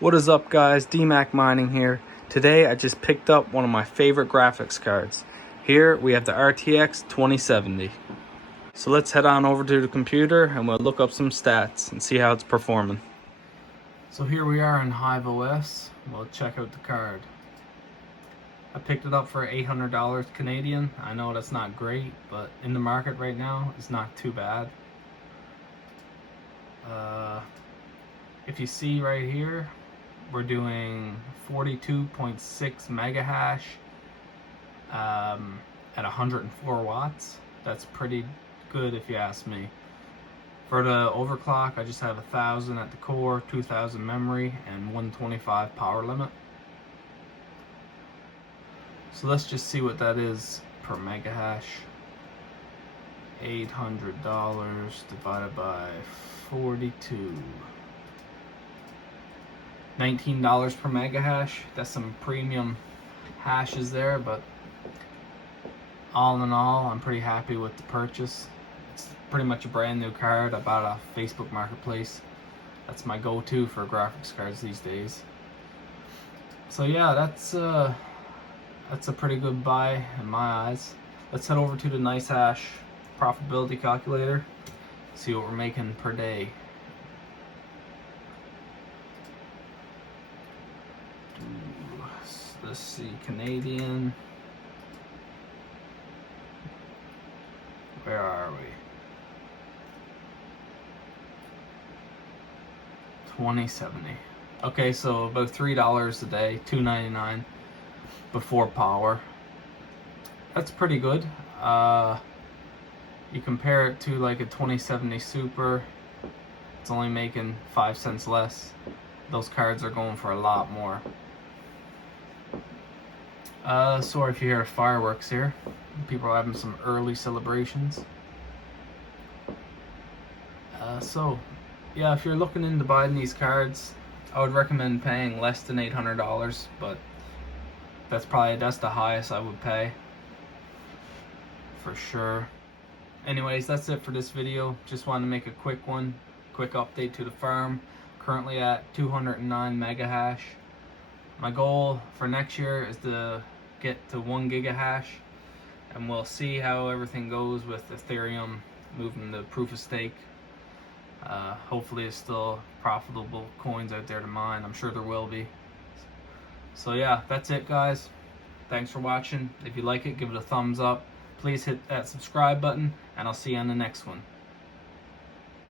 What is up, guys? DMAC Mining here. Today I just picked up one of my favorite graphics cards. Here we have the RTX 2070. So let's head on over to the computer and we'll look up some stats and see how it's performing. So here we are in Hive OS. We'll check out the card. I picked it up for $800 Canadian. I know that's not great, but in the market right now, it's not too bad. If you see right here, we're doing 42.6 mega hash at 104 watts. That's pretty good if you ask me. For the overclock, I just have 1000 at the core, 2000 memory, and 125 power limit. So let's just see what that is per mega hash. $800 divided by 42. $19 per mega hash. That's some premium hashes there, but all in all, I'm pretty happy with the purchase. It's pretty much a brand new card. I bought it off Facebook Marketplace. That's my go-to for graphics cards these days. So yeah, that's a pretty good buy in my eyes. Let's head over to the NiceHash profitability calculator, see what we're making per day. Let's see, Canadian. Where are we? 2070. Okay, so about $3 a day, $2.99 before power. That's pretty good. You compare it to like a 2070 Super, it's only making 5 cents less. Those cards are going for a lot more. Sorry if you hear fireworks here. People are having some early celebrations. So yeah, if you're looking into buying these cards, I would recommend paying less than $800, but that's the highest I would pay for sure. Anyways, that's it for this video. Just wanted to make a quick update to the farm. Currently at 209 mega hash. My goal for next year is to get to 1 giga hash, and we'll see how everything goes with Ethereum moving the proof of stake. Hopefully it's still profitable coins out there to mine. I'm sure there will be. So yeah, that's it, guys. Thanks for watching. If you like it, give it a thumbs up. Please hit that subscribe button, and I'll see you on the next one.